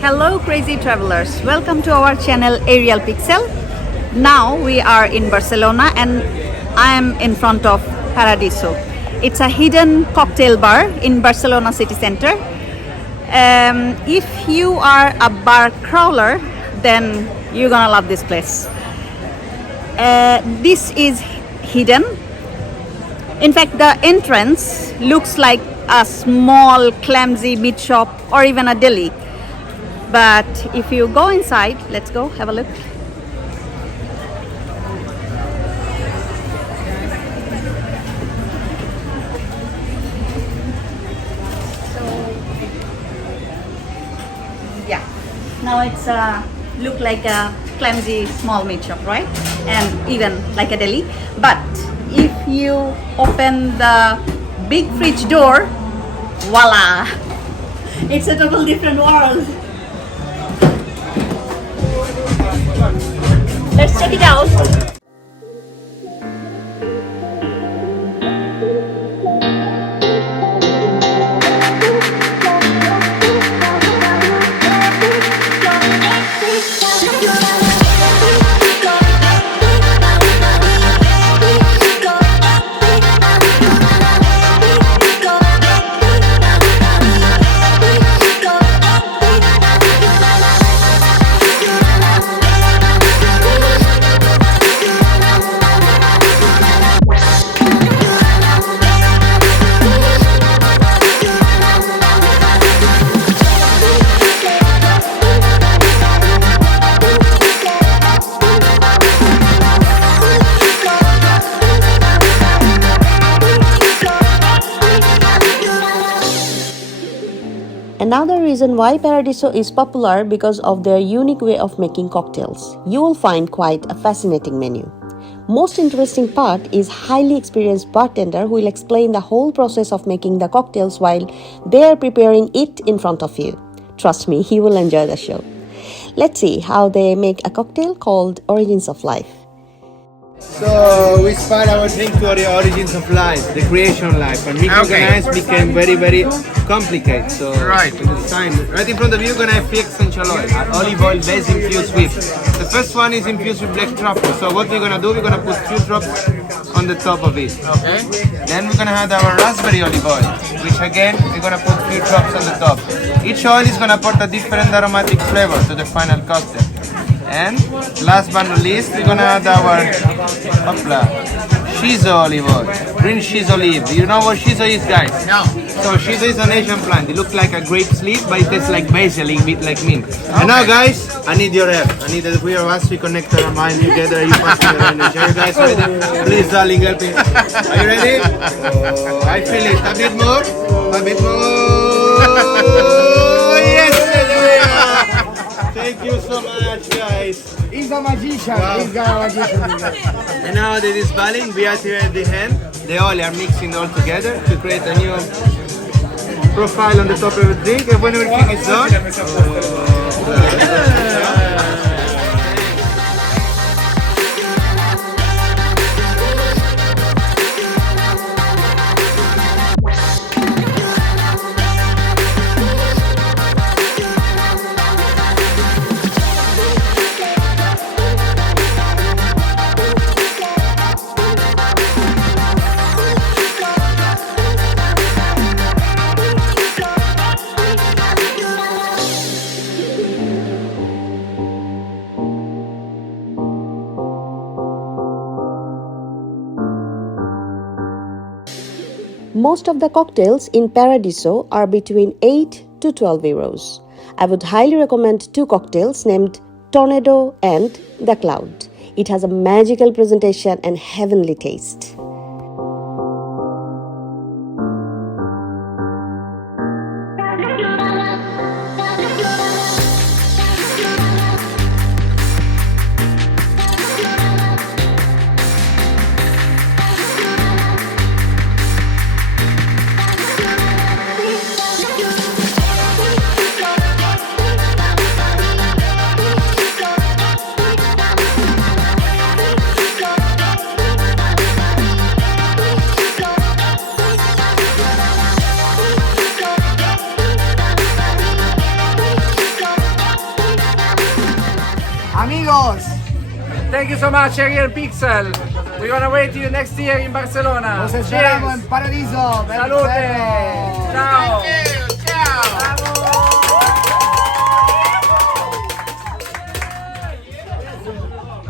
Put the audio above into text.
Hello crazy travelers, welcome to our channel Aerial Pixel. Now we are in Barcelona and I am in front of Paradiso. It's a hidden cocktail bar in Barcelona city center. If you are a bar crawler, then you're gonna love this place. This is hidden. In fact, the entrance looks like a small clumsy meat shop or even a deli. But if you go inside, let's go have a look. Yeah, now it's look like a clumsy small meat shop, right? And even like a deli. But if you open the big fridge door, voila! It's a total different world. Let's check it out. Another reason why Paradiso is popular because of their unique way of making cocktails. You will find quite a fascinating menu. Most interesting part is highly experienced bartender who will explain the whole process of making the cocktails while they are preparing it in front of you. Trust me, you will enjoy the show. Let's see how they make a cocktail called Origins of Life. So we start our drink to the origins of life, the creation of life, and recognize became very complicated. So right. It's time. Right in front of you, you're gonna have three essential oils, olive oil base infused with. The first one is infused with black truffle. So what we're gonna do, we're gonna put 2 drops on the top of it. Okay. Then we're gonna add our raspberry olive oil, which again we're gonna put 3 drops on the top. Each oil is gonna put a different aromatic flavor to the final cocktail. And last but not least, we're gonna add our shiso olive oil, green shiso olive. You know what shiso is, guys? No. So shiso is an Asian plant. It looks like a grape's leaf, but it tastes like basil, a bit like mint. And now, guys, I need your help. I need that we of us we connect our mind together. You pass me the energy. Are you guys ready? Please, darling, help me. Are you ready? Oh, I feel it. A bit more. A bit more. Yes. Thank you so much, guys. He's a magician. Wow. He's got a magician. And now that it's boiling, we activate the hand. The oil are mixing all together to create a new profile on the top of the drink. And when everything is done, Most of the cocktails in Paradiso are between 8 to 12 euros. I would highly recommend 2 cocktails named Tornado and The Cloud. It has a magical presentation and heavenly taste. Adios. Thank you so much, Ariel Pixel. We're gonna wait you next year in Barcelona. Nos esperamos Cheers. en Paradiso. Salute. Ciao.